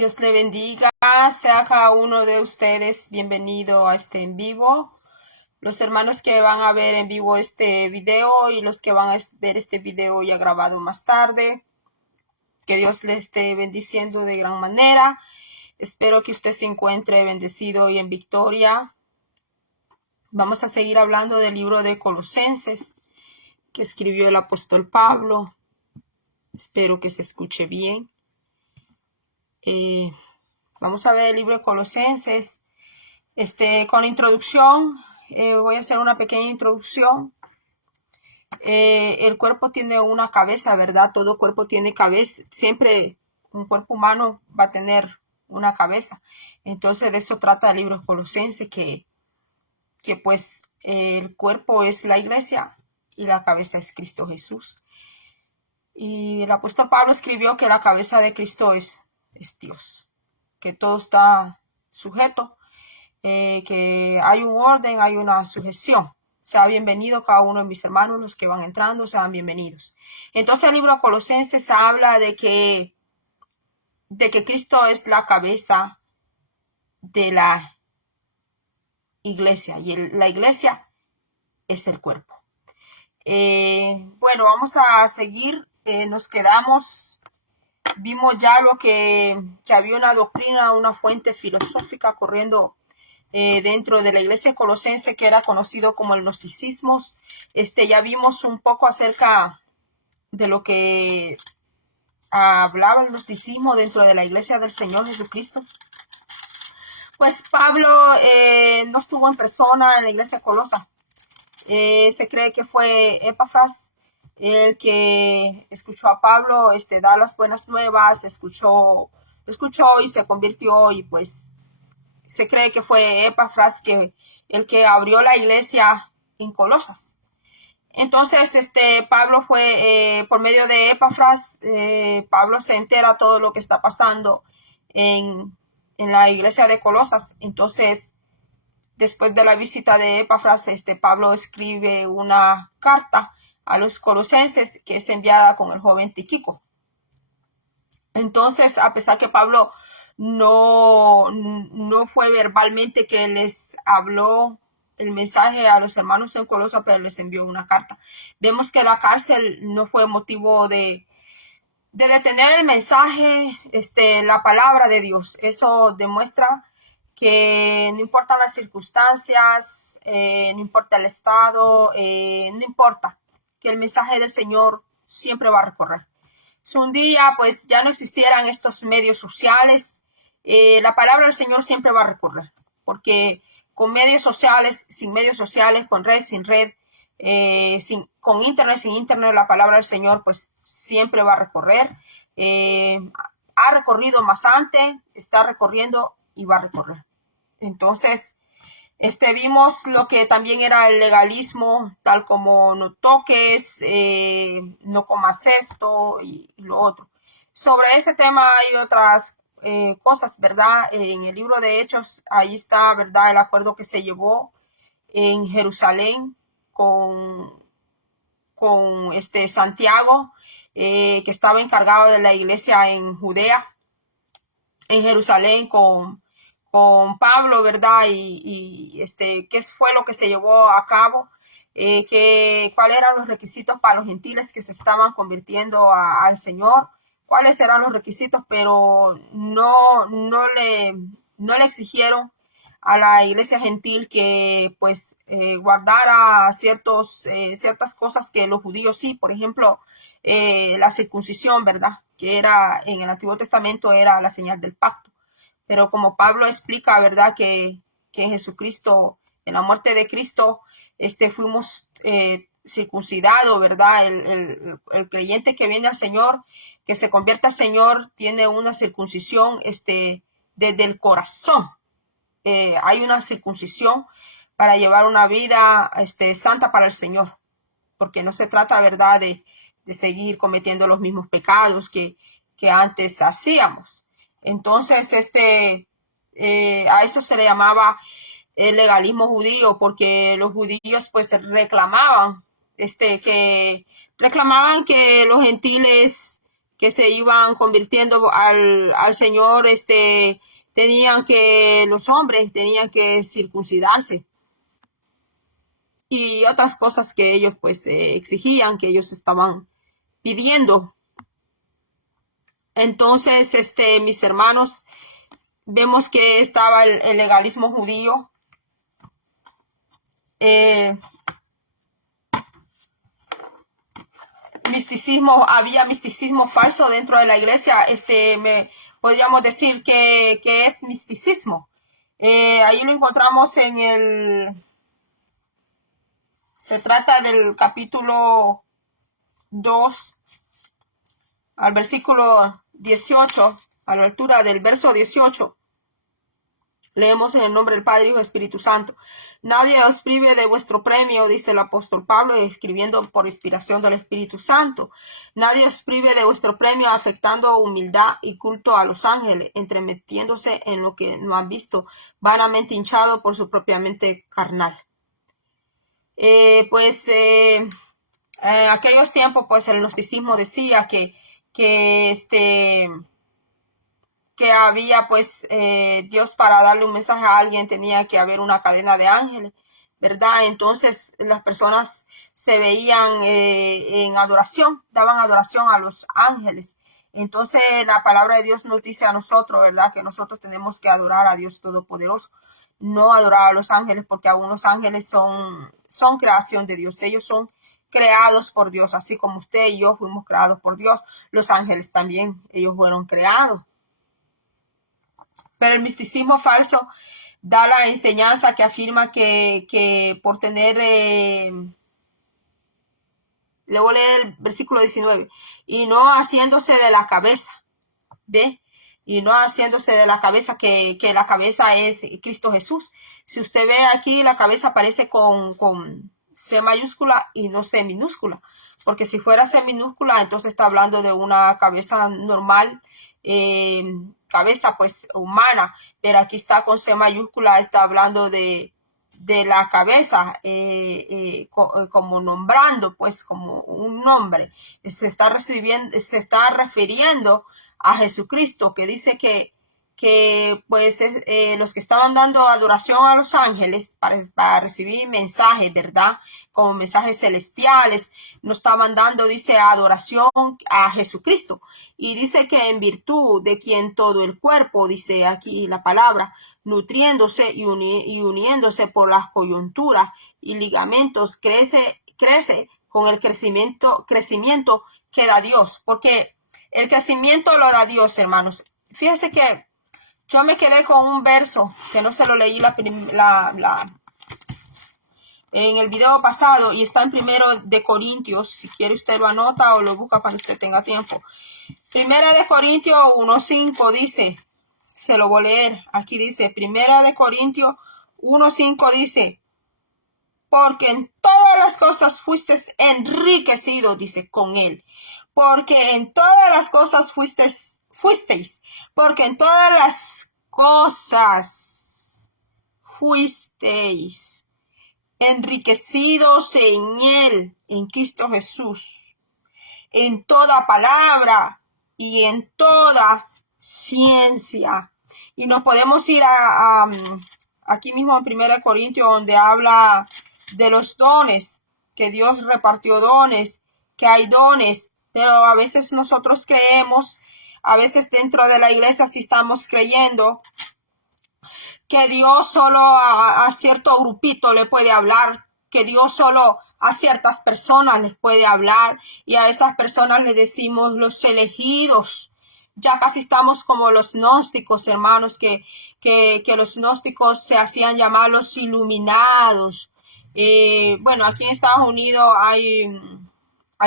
Dios le bendiga, sea cada uno de ustedes bienvenido a este en vivo. Los hermanos que van a ver en vivo este video y los que van a ver este video ya grabado más tarde, que Dios le esté bendiciendo de gran manera. Espero que usted se encuentre bendecido y en victoria. Vamos a seguir hablando del libro de Colosenses que escribió el apóstol Pablo. Espero que se escuche bien. Vamos a ver el libro de Colosenses. Con introducción, voy a hacer una pequeña introducción. El cuerpo tiene una cabeza, ¿verdad? Todo cuerpo tiene cabeza. Siempre un cuerpo humano va a tener una cabeza. Entonces de eso trata el libro de Colosenses, que pues el cuerpo es la iglesia y la cabeza es Cristo Jesús. Y el apóstol Pablo escribió que la cabeza de Cristo es Dios, que todo está sujeto, que hay un orden, hay una sujeción. Sea bienvenido cada uno de mis hermanos, los que van entrando, sean bienvenidos. Entonces el libro de Colosenses habla de que Cristo es la cabeza de la iglesia y la iglesia es el cuerpo. Bueno, vamos a seguir. Nos quedamos, vimos ya lo que había una doctrina, una fuente filosófica corriendo dentro de la iglesia colosense que era conocido como el gnosticismo. Ya vimos un poco acerca de lo que hablaba el gnosticismo dentro de la iglesia del Señor Jesucristo. Pues Pablo no estuvo en persona en la iglesia colosa. Se cree que fue Epafras el que escuchó a Pablo dar las buenas nuevas, escuchó y se convirtió, y pues se cree que fue Epafras el que abrió la iglesia en Colosas. Entonces, Pablo fue, por medio de Epafras, Pablo se entera todo lo que está pasando en la iglesia de Colosas. Entonces, después de la visita de Epafras, Pablo escribe una carta a los colosenses que es enviada con el joven Tíquico. Entonces, a pesar que Pablo no fue verbalmente que les habló el mensaje a los hermanos en Colosa, pero les envió una carta. Vemos que la cárcel no fue motivo de detener el mensaje, la palabra de Dios. Eso demuestra que no importan las circunstancias, no importa el estado, no importa, que el mensaje del Señor siempre va a recorrer. Si un día pues ya no existieran estos medios sociales, la palabra del Señor siempre va a recorrer, porque con medios sociales, sin medios sociales, con red, sin red, con internet, sin internet, la palabra del Señor pues siempre va a recorrer. Ha recorrido más antes, está recorriendo y va a recorrer. Entonces, vimos lo que también era el legalismo, tal como no toques, no comas esto y lo otro. Sobre ese tema hay otras cosas, ¿verdad? En el libro de Hechos, ahí está, ¿verdad? El acuerdo que se llevó en Jerusalén con Santiago, que estaba encargado de la iglesia en Judea, en Jerusalén, con Pablo, ¿verdad? Y qué fue lo que se llevó a cabo, cuáles eran los requisitos para los gentiles que se estaban convirtiendo al Señor, cuáles eran los requisitos, pero no le exigieron a la iglesia gentil que pues guardara ciertas cosas que los judíos sí. Por ejemplo, la circuncisión, ¿verdad? Que era en el Antiguo Testamento era la señal del pacto. Pero como Pablo explica, ¿verdad? Que en Jesucristo, en la muerte de Cristo, fuimos circuncidados, ¿verdad? El creyente que viene al Señor, que se convierte al Señor, tiene una circuncisión desde el corazón. Hay una circuncisión para llevar una vida santa para el Señor, porque no se trata, ¿verdad?, de seguir cometiendo los mismos pecados que antes hacíamos. Entonces, a eso se le llamaba el legalismo judío, porque los judíos pues reclamaban que los gentiles que se iban convirtiendo al Señor, los hombres tenían que circuncidarse y otras cosas que ellos pues exigían, que ellos estaban pidiendo. Entonces, mis hermanos, vemos que estaba el legalismo judío. Había misticismo falso dentro de la iglesia. Podríamos decir que es misticismo. Ahí lo encontramos se trata del capítulo 2, al versículo 18, a la altura del verso 18. Leemos en el nombre del Padre, Hijo y Espíritu Santo. Nadie os prive de vuestro premio, dice el apóstol Pablo, escribiendo por inspiración del Espíritu Santo. Nadie os prive de vuestro premio, afectando humildad y culto a los ángeles, entremetiéndose en lo que no han visto, vanamente hinchado por su propia mente carnal. Aquellos tiempos, pues el gnosticismo decía que había pues Dios, para darle un mensaje a alguien tenía que haber una cadena de ángeles, ¿verdad? Entonces las personas se veían en adoración, daban adoración a los ángeles. Entonces la palabra de Dios nos dice a nosotros, ¿verdad?, que nosotros tenemos que adorar a Dios Todopoderoso, no adorar a los ángeles, porque aún los ángeles son creación de Dios. Ellos son creados por Dios, así como usted y yo fuimos creados por Dios. Los ángeles también, ellos fueron creados. Pero el misticismo falso da la enseñanza que afirma que por tener, le voy a leer el versículo 19, y no haciéndose de la cabeza, ¿ve? Y no haciéndose de la cabeza, que la cabeza es Cristo Jesús. Si usted ve aquí, la cabeza aparece con C mayúscula y no C minúscula, porque si fuera C minúscula, entonces está hablando de una cabeza normal, cabeza pues humana, pero aquí está con C mayúscula, está hablando de la cabeza, como nombrando, pues como un nombre. Se está refiriendo a Jesucristo, que dice que pues los que estaban dando adoración a los ángeles para recibir mensajes, ¿verdad?, como mensajes celestiales, no estaban dando, dice, adoración a Jesucristo. Y dice que en virtud de quien todo el cuerpo, dice aquí la palabra, nutriéndose y uniéndose por las coyunturas y ligamentos, crece con el crecimiento que da Dios, porque el crecimiento lo da Dios, hermanos. Fíjense que yo me quedé con un verso que no se lo leí en el video pasado, y está en 1 de Corintios. Si quiere usted lo anota o lo busca cuando usted tenga tiempo. 1 de Corintios 1:5 dice, se lo voy a leer. Aquí dice, 1 de Corintios 1:5 dice, porque en todas las cosas fuisteis enriquecidos, dice, con él. Porque en todas las cosas fuisteis, porque en todas las cosas fuisteis enriquecidos en él, en Cristo Jesús, en toda palabra y en toda ciencia. Y nos podemos ir aquí mismo en 1 Corintios, donde habla de los dones, que Dios repartió dones, que hay dones, pero a veces nosotros creemos, a veces dentro de la iglesia sí estamos creyendo que Dios solo a cierto grupito le puede hablar, que Dios solo a ciertas personas les puede hablar, y a esas personas le decimos los elegidos. Ya casi estamos como los gnósticos, hermanos, que los gnósticos se hacían llamar los iluminados. Bueno, aquí en Estados Unidos hay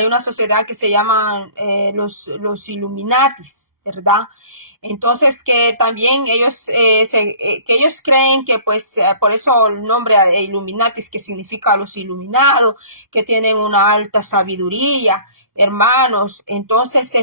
una sociedad que se llama los Illuminatis, ¿verdad? Entonces que también ellos que ellos creen que pues por eso el nombre Illuminatis, que significa los iluminados, que tienen una alta sabiduría, hermanos. Entonces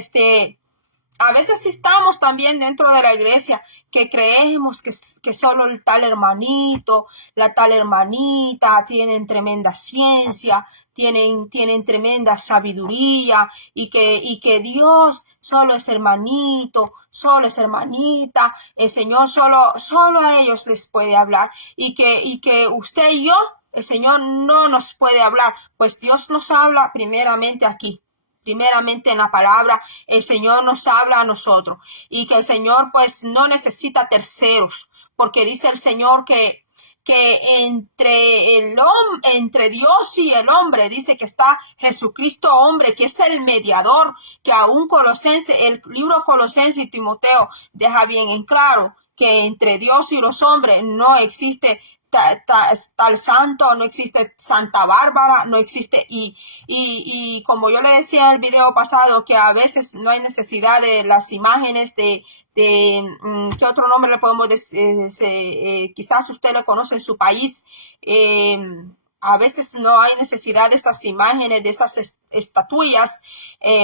a veces estamos también dentro de la iglesia que creemos que solo el tal hermanito, la tal hermanita tienen tremenda ciencia, tienen tremenda sabiduría y que Dios solo es hermanito, solo es hermanita, el Señor solo a ellos les puede hablar y que usted y yo, el Señor no nos puede hablar, pues Dios nos habla primeramente aquí. Primeramente en la palabra, el Señor nos habla a nosotros y que el Señor pues no necesita terceros, porque dice el Señor que entre Dios y el hombre dice que está Jesucristo hombre, que es el mediador, que aún el libro Colosense y Timoteo deja bien en claro que entre Dios y los hombres no existe tal santo, no existe Santa Bárbara, no existe, y como yo le decía en el video pasado, que a veces no hay necesidad de las imágenes ¿qué otro nombre le podemos decir? Quizás usted lo conoce en su país, a veces no hay necesidad de esas imágenes, de esas estatuillas,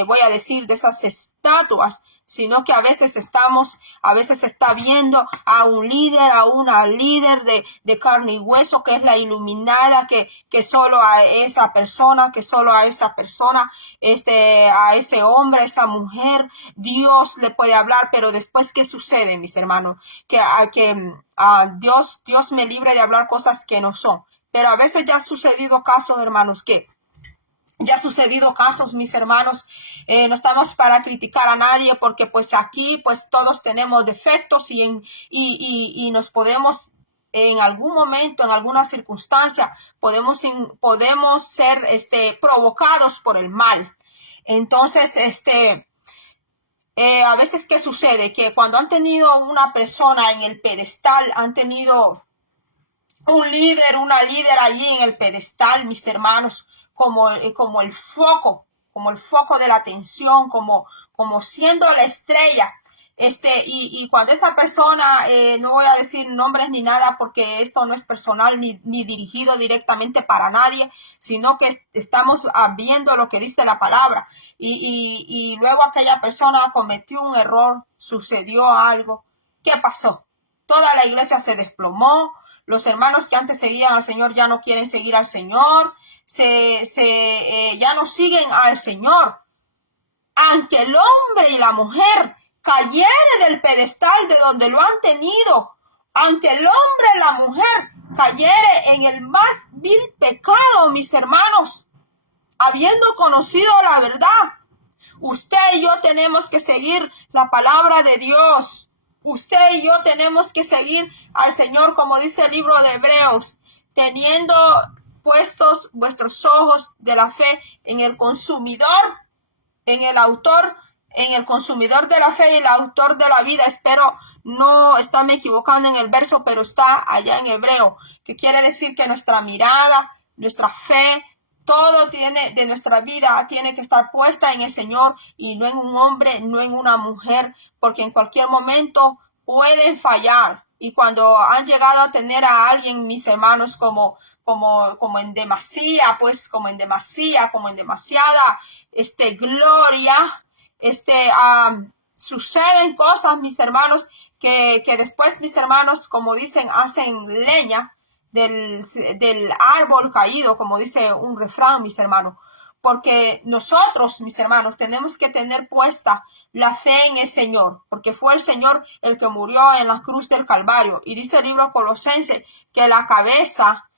voy a decir de esas estatuas, sino que a veces está viendo a un líder, a una líder de carne y hueso, que es la iluminada, que solo a esa persona, a ese hombre, a esa mujer, Dios le puede hablar, pero después, ¿qué sucede, mis hermanos? Dios me libre de hablar cosas que no son. Pero a veces ya ha sucedido casos, hermanos, mis hermanos, no estamos para criticar a nadie porque pues aquí pues todos tenemos defectos y nos podemos en algún momento, en alguna circunstancia, podemos ser provocados por el mal. Entonces, a veces, ¿qué sucede? Que cuando han tenido una persona en el pedestal, han tenido un líder, una líder allí en el pedestal, mis hermanos, como el foco de la atención, como siendo la estrella. Y cuando esa persona, no voy a decir nombres ni nada porque esto no es personal ni dirigido directamente para nadie, sino que estamos viendo lo que dice la palabra. Y luego aquella persona cometió un error, sucedió algo. ¿Qué pasó? Toda la iglesia se desplomó. Los hermanos que antes seguían al Señor ya no quieren seguir al Señor, ya no siguen al Señor. Aunque el hombre y la mujer cayeren del pedestal de donde lo han tenido, aunque el hombre y la mujer cayere en el más vil pecado, mis hermanos, habiendo conocido la verdad, usted y yo tenemos que seguir la palabra de Dios. Usted y yo tenemos que seguir al Señor, como dice el libro de Hebreos, teniendo puestos vuestros ojos de la fe en el consumidor, en el autor, en el consumidor de la fe y el autor de la vida. Espero no estarme equivocando en el verso, pero está allá en hebreo, que quiere decir que nuestra mirada, nuestra fe, todo de nuestra vida tiene que estar puesta en el Señor y no en un hombre, no en una mujer, porque en cualquier momento pueden fallar. Y cuando han llegado a tener a alguien, mis hermanos, como en demasía, pues como en demasiada gloria, suceden cosas, mis hermanos, que después, mis hermanos, como dicen, hacen leña del árbol caído, como dice un refrán, mis hermanos, porque nosotros, mis hermanos, tenemos que tener puesta la fe en el Señor, porque fue el Señor el que murió en la cruz del Calvario. Y dice el libro Colosense que la cabeza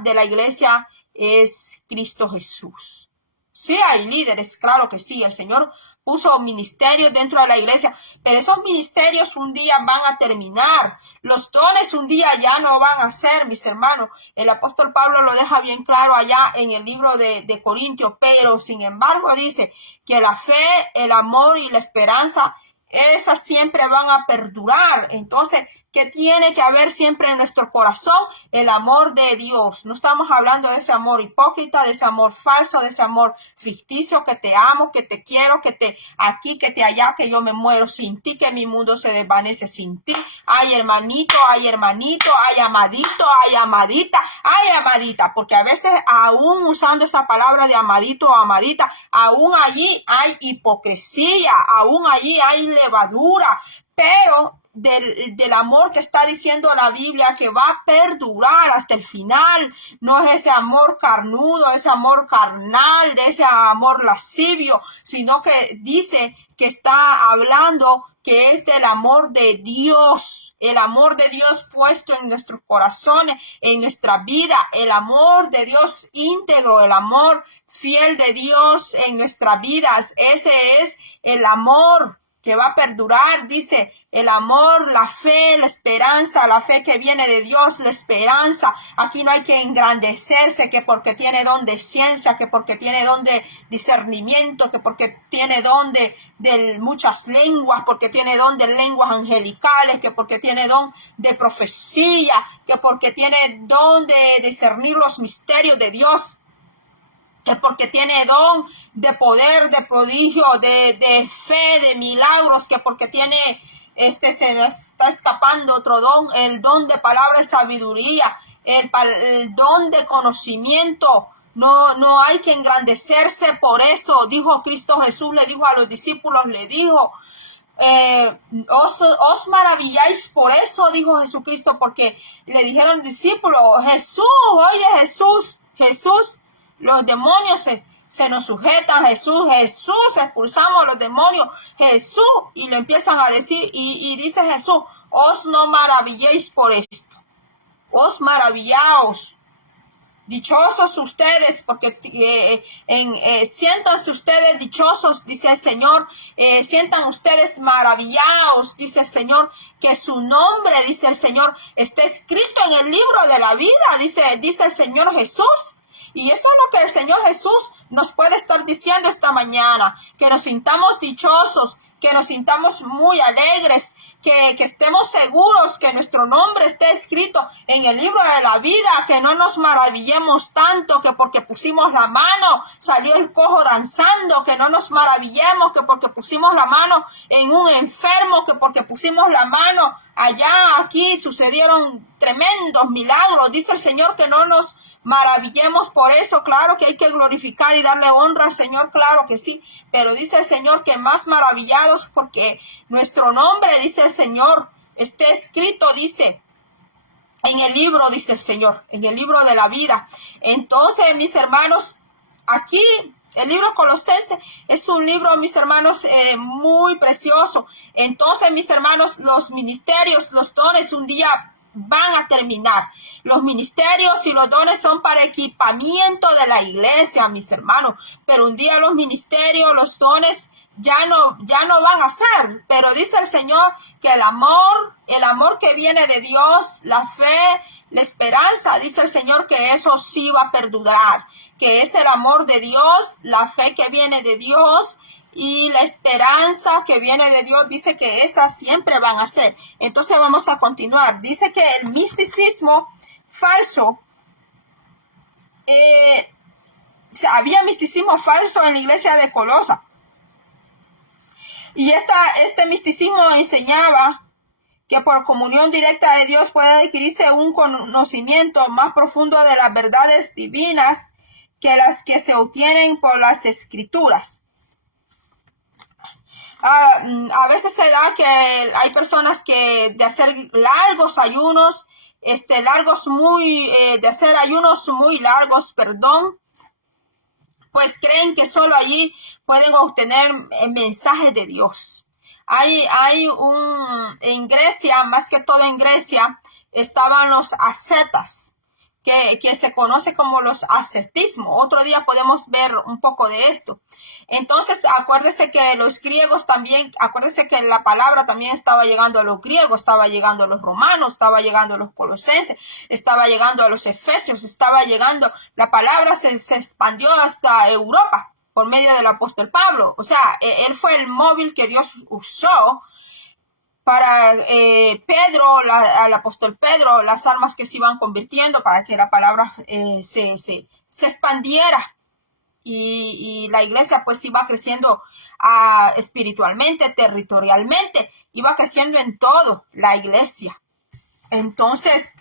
de la iglesia es Cristo Jesús. Sí hay líderes, claro que sí, el Señor puso ministerios dentro de la iglesia, pero esos ministerios un día van a terminar, los dones un día ya no van a ser, mis hermanos. El apóstol Pablo lo deja bien claro allá en el libro de Corintios, pero sin embargo dice que la fe, el amor y la esperanza esas siempre van a perdurar. Entonces, ¿qué tiene que haber siempre en nuestro corazón? El amor de Dios. No estamos hablando de ese amor hipócrita, de ese amor falso, de ese amor ficticio, que te amo, que te quiero, que te aquí, que te allá, que yo me muero sin ti, que mi mundo se desvanece sin ti. Ay, hermanito, ay, hermanito, ay, amadito, ay, amadita, ay, amadita, porque a veces aún usando esa palabra de amadito o amadita, aún allí hay hipocresía, aún allí hay levadura, pero del amor que está diciendo la Biblia que va a perdurar hasta el final, no es ese amor carnudo, ese amor carnal, de ese amor lascivio, sino que dice que está hablando que es del amor de Dios, el amor de Dios puesto en nuestros corazones, en nuestra vida, el amor de Dios íntegro, el amor fiel de Dios en nuestras vidas. Ese es el amor que va a perdurar, dice, el amor, la fe, la esperanza, la fe que viene de Dios, la esperanza. Aquí no hay que engrandecerse, que porque tiene don de ciencia, que porque tiene don de discernimiento, que porque tiene don de muchas lenguas, porque tiene don de lenguas angelicales, que porque tiene don de profecía, que porque tiene don de discernir los misterios de Dios, que porque tiene don de poder, de prodigio, de fe, de milagros, que porque tiene, se me está escapando otro don, el don de palabra y sabiduría, el don de conocimiento. No hay que engrandecerse por eso. Dijo Cristo Jesús, le dijo a los discípulos, le dijo, os maravilláis por eso, dijo Jesucristo, porque le dijeron discípulos, Jesús, oye Jesús, los demonios se nos sujetan, Jesús, expulsamos a los demonios, Jesús, y le empiezan a decir, y dice Jesús, os no maravilléis por esto, os maravillaos, dichosos ustedes, porque siéntanse ustedes dichosos, dice el Señor, sientan ustedes maravillados, dice el Señor, que su nombre, dice el Señor, está escrito en el libro de la vida, dice el Señor Jesús. Y eso es lo que el Señor Jesús nos puede estar diciendo esta mañana, que nos sintamos dichosos, que nos sintamos muy alegres, que estemos seguros que nuestro nombre esté escrito en el libro de la vida, que no nos maravillemos tanto que porque pusimos la mano salió el cojo danzando, que no nos maravillemos que porque pusimos la mano en un enfermo, que porque pusimos la mano allá, aquí sucedieron tremendos milagros. Dice el Señor que no nos maravillemos por eso. Claro que hay que glorificar y darle honra al Señor, claro que sí, pero dice el Señor que más maravillados porque nuestro nombre, dice el Señor, esté escrito, dice, en el libro, dice el Señor, en el libro de la vida. Entonces, mis hermanos, aquí el libro Colosenses es un libro, mis hermanos, muy precioso. Entonces, mis hermanos, los ministerios, los dones un día van a terminar. Los ministerios y los dones son para equipamiento de la iglesia, mis hermanos, pero un día los ministerios, los dones ya no van a ser, pero dice el Señor que el amor que viene de Dios, la fe, la esperanza, dice el Señor que eso sí va a perdurar, que es el amor de Dios, la fe que viene de Dios y la esperanza que viene de Dios, dice que esas siempre van a ser. Entonces vamos a continuar. Dice que el misticismo falso, había misticismo falso en la iglesia de Colosa. Y este misticismo enseñaba que por comunión directa de Dios puede adquirirse un conocimiento más profundo de las verdades divinas que las que se obtienen por las escrituras. A veces se da que hay personas que de hacer largos ayunos, de hacer ayunos muy largos, pues creen que solo allí pueden obtener mensajes de Dios. En Grecia, más que todo en Grecia, estaban los ascetas, que se conoce como los ascetismos. Otro día podemos ver un poco de esto. Entonces, acuérdese que los griegos también, acuérdese que la palabra también estaba llegando a los griegos, estaba llegando a los romanos, estaba llegando a los colosenses, estaba llegando a los efesios, la palabra se expandió hasta Europa. por medio del apóstol Pablo. O sea, él fue el móvil que Dios usó para Pedro, al apóstol Pedro, las almas que se iban convirtiendo para que la palabra se expandiera. Y la iglesia pues iba creciendo espiritualmente, territorialmente, iba creciendo en todo la iglesia. Entonces,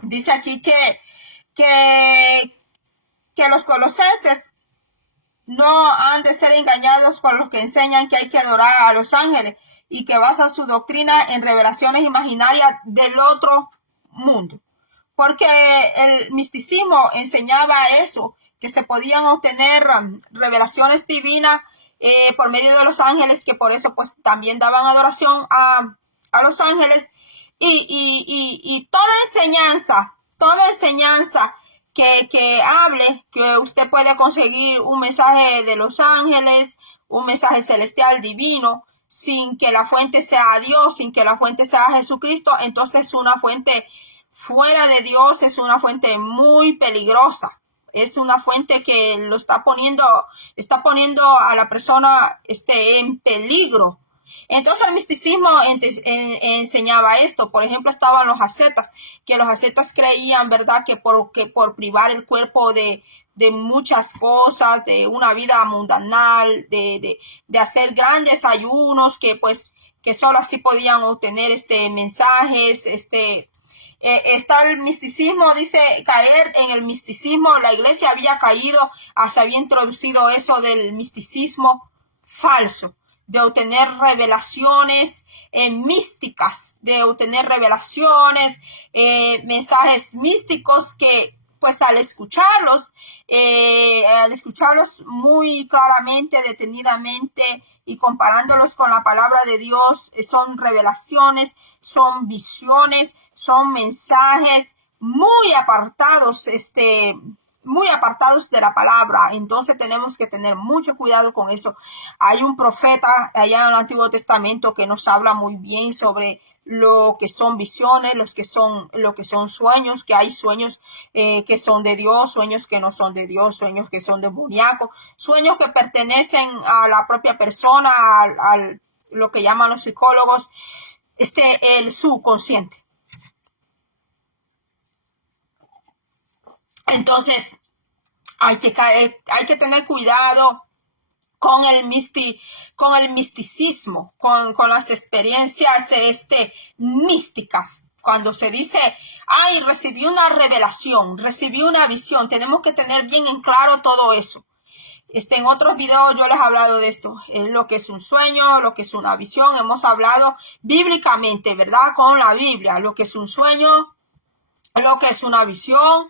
dice aquí que los colosenses no han de ser engañados por los que enseñan que hay que adorar a los ángeles y que basan su doctrina en revelaciones imaginarias del otro mundo. Porque el misticismo enseñaba eso, que se podían obtener revelaciones divinas por medio de los ángeles, que por eso pues también daban adoración a los ángeles. Y toda enseñanza que hable, que usted puede conseguir un mensaje de los ángeles, un mensaje celestial divino, sin que la fuente sea Dios, sin que la fuente sea Jesucristo, entonces es una fuente fuera de Dios, es una fuente muy peligrosa. Es una fuente que lo está poniendo a la persona en peligro. Entonces el misticismo enseñaba esto. Por ejemplo, estaban los ascetas, que los ascetas creían, ¿verdad?, que por privar el cuerpo de muchas cosas, de una vida mundanal, de hacer grandes ayunos, que solo así podían obtener mensajes, está el misticismo, dice, caer en el misticismo. La iglesia había caído, se había introducido eso del misticismo falso, de obtener revelaciones místicas, de obtener revelaciones, mensajes místicos que pues al escucharlos muy claramente, detenidamente y comparándolos con la palabra de Dios, son revelaciones, son visiones, son mensajes muy apartados, muy apartados de la palabra. Entonces tenemos que tener mucho cuidado con eso. Hay un profeta allá en el Antiguo Testamento que nos habla muy bien sobre lo que son visiones, lo que son sueños, que hay sueños que son de Dios, sueños que no son de Dios, sueños que son demoníacos, sueños que pertenecen a la propia persona, al lo que llaman los psicólogos, el subconsciente. Entonces, hay que tener cuidado con el misticismo, con las experiencias místicas. Cuando se dice, recibí una revelación, recibí una visión, tenemos que tener bien en claro todo eso. En otros videos yo les he hablado de esto, lo que es un sueño, lo que es una visión. Hemos hablado bíblicamente, ¿verdad?, con la Biblia, lo que es un sueño, lo que es una visión,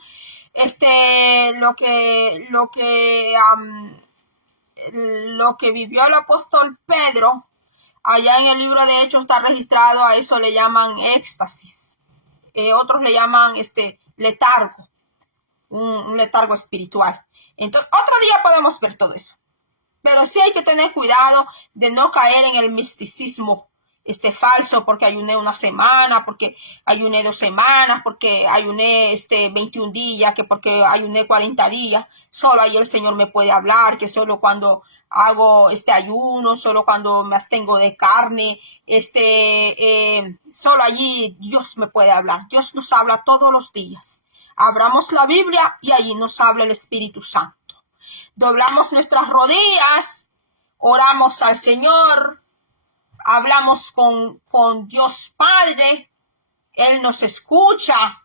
lo que vivió el apóstol Pedro, allá en el libro de Hechos está registrado, a eso le llaman éxtasis. Otros le llaman letargo, un letargo espiritual. Entonces, otro día podemos ver todo eso. Pero sí hay que tener cuidado de no caer en el misticismo falso, porque ayuné una semana, porque ayuné 2 semanas, porque ayuné 21 días, que porque ayuné 40 días, solo ahí el Señor me puede hablar, que solo cuando hago ayuno, solo cuando me abstengo de carne, solo allí Dios me puede hablar. Dios nos habla todos los días. Abramos la Biblia y allí nos habla el Espíritu Santo. Doblamos nuestras rodillas, oramos al Señor, hablamos con Dios Padre, Él nos escucha.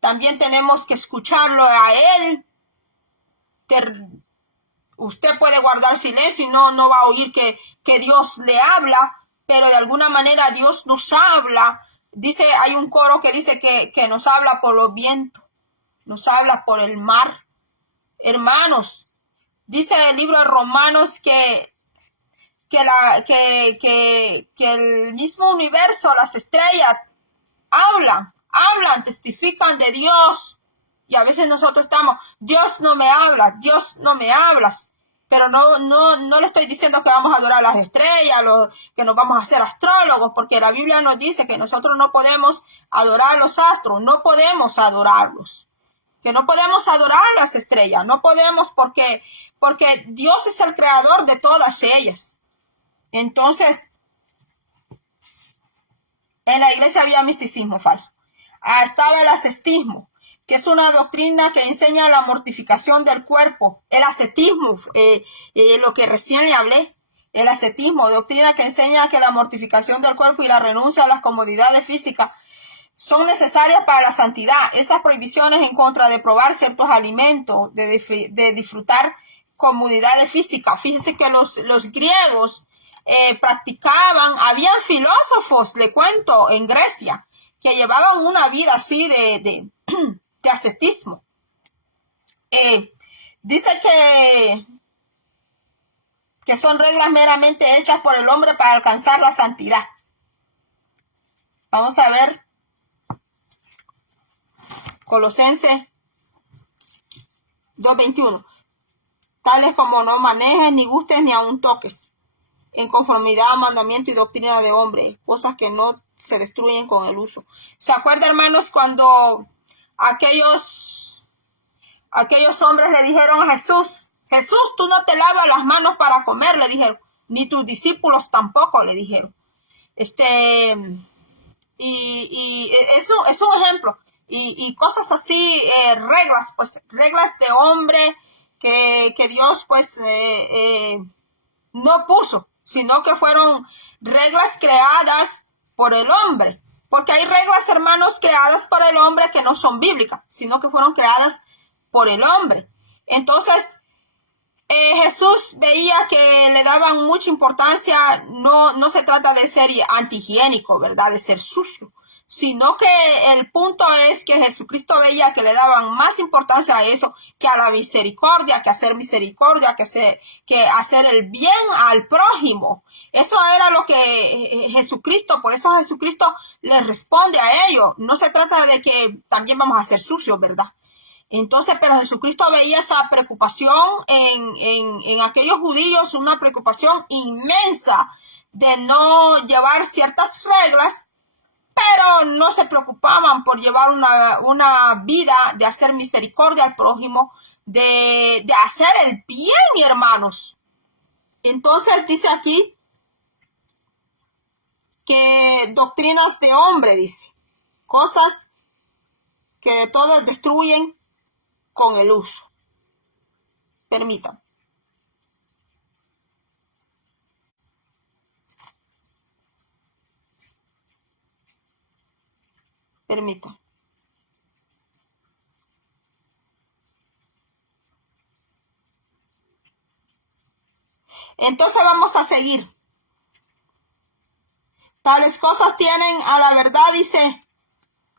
También tenemos que escucharlo a Él. Usted puede guardar silencio y no va a oír que Dios le habla, pero de alguna manera Dios nos habla. Dice, hay un coro que dice que nos habla por los vientos, nos habla por el mar. Hermanos, dice el libro de Romanos que el mismo universo, las estrellas, hablan, testifican de Dios. Y a veces nosotros estamos, Dios no me habla, Dios no me hablas. Pero no le estoy diciendo que vamos a adorar las estrellas, que nos vamos a hacer astrólogos, porque la Biblia nos dice que nosotros no podemos adorar los astros, no podemos adorarlos. que no podemos adorar las estrellas, no podemos porque Dios es el creador de todas ellas. Entonces, en la iglesia había misticismo falso. Estaba el ascetismo, que es una doctrina que enseña la mortificación del cuerpo. El ascetismo, lo que recién le hablé, el ascetismo, doctrina que enseña que la mortificación del cuerpo y la renuncia a las comodidades físicas son necesarias para la santidad. Esas prohibiciones en contra de probar ciertos alimentos, de disfrutar comodidades físicas. Fíjense que los griegos practicaban, habían filósofos, le cuento, en Grecia, que llevaban una vida así de ascetismo. Dice que son reglas meramente hechas por el hombre para alcanzar la santidad. Vamos a ver Colosenses 2:21. Tales como no manejes, ni gustes, ni aun toques, en conformidad a mandamiento y doctrina de hombre, cosas que no se destruyen con el uso. ¿Se acuerdan, hermanos, cuando aquellos hombres le dijeron a Jesús, tú no te lavas las manos para comer? Le dijeron, ni tus discípulos tampoco, le dijeron. Y eso es un ejemplo. Y cosas así, reglas de hombre que Dios pues no puso, sino que fueron reglas creadas por el hombre. Porque hay reglas, hermanos, creadas por el hombre que no son bíblicas, sino que fueron creadas por el hombre. Entonces, Jesús veía que le daban mucha importancia. No se trata de ser antihigiénico, ¿verdad? De ser sucio, sino que el punto es que Jesucristo veía que le daban más importancia a eso que a la misericordia, que hacer misericordia, que hacer el bien al prójimo. Eso era lo que Jesucristo, por eso Jesucristo les responde a ellos. No se trata de que también vamos a ser sucios, ¿verdad? Entonces, pero Jesucristo veía esa preocupación en aquellos judíos, una preocupación inmensa de no llevar ciertas reglas, pero no se preocupaban por llevar una vida de hacer misericordia al prójimo, de hacer el bien, hermanos. Entonces dice aquí que doctrinas de hombre, dice, cosas que de todas destruyen con el uso. Permítanme. Entonces vamos a seguir. Tales cosas tienen a la verdad, dice,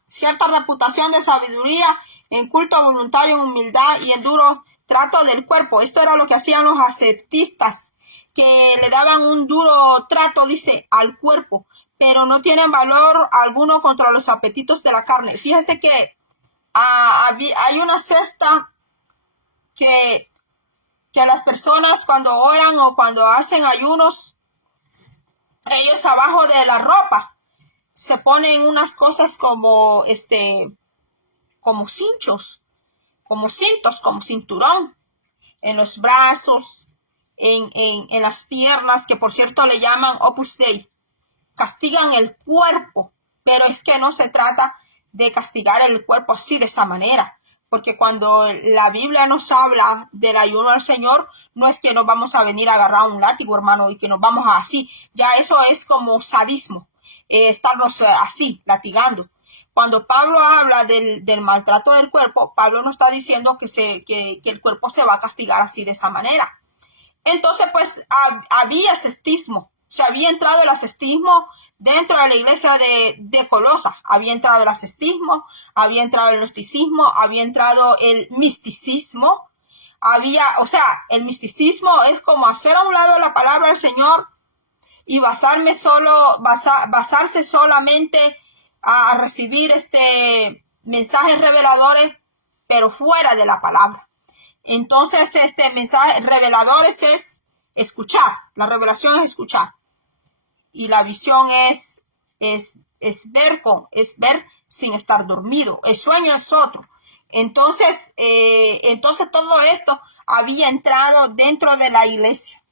cierta reputación de sabiduría, en culto voluntario, en humildad y en duro trato del cuerpo. Esto era lo que hacían los ascetistas, que le daban un duro trato, dice, al cuerpo, pero no tienen valor alguno contra los apetitos de la carne. Fíjese que hay una cesta que las personas cuando oran o cuando hacen ayunos, ellos abajo de la ropa se ponen unas cosas como cinchos, como cintos, como cinturón en los brazos, en las piernas, que por cierto le llaman Opus Dei. Castigan el cuerpo, pero es que no se trata de castigar el cuerpo así, de esa manera, porque cuando la Biblia nos habla del ayuno al Señor, no es que nos vamos a venir a agarrar un látigo, hermano, y que nos vamos a así, ya eso es como sadismo, estarnos así, latigando. Cuando Pablo habla del maltrato del cuerpo, Pablo no está diciendo que el cuerpo se va a castigar así, de esa manera. Entonces, pues, había ascetismo. Se había entrado el ascetismo dentro de la iglesia de Colosa. Había entrado el ascetismo, había entrado el gnosticismo, había entrado el misticismo. El misticismo es como hacer a un lado la palabra del Señor y basarse solamente a recibir mensajes reveladores, pero fuera de la palabra. Entonces, mensaje reveladores es escuchar. La revelación es escuchar. Y la visión es ver sin estar dormido. El sueño es otro. Entonces todo esto había entrado dentro de la iglesia.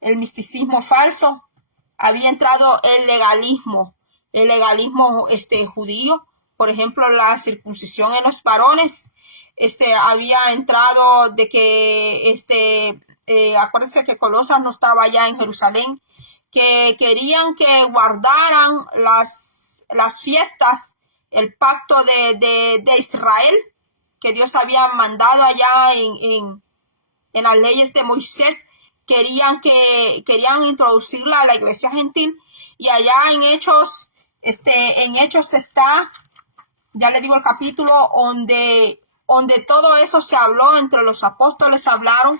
El misticismo falso, había entrado el legalismo judío, por ejemplo, la circuncisión en los varones, había entrado de que, acuérdense que Colosas no estaba allá en Jerusalén, que querían que guardaran las fiestas, el pacto de Israel, que Dios había mandado allá en las leyes de Moisés. Querían introducirla a la iglesia gentil, y allá en Hechos está, ya le digo el capítulo, donde todo eso se habló, entre los apóstoles hablaron,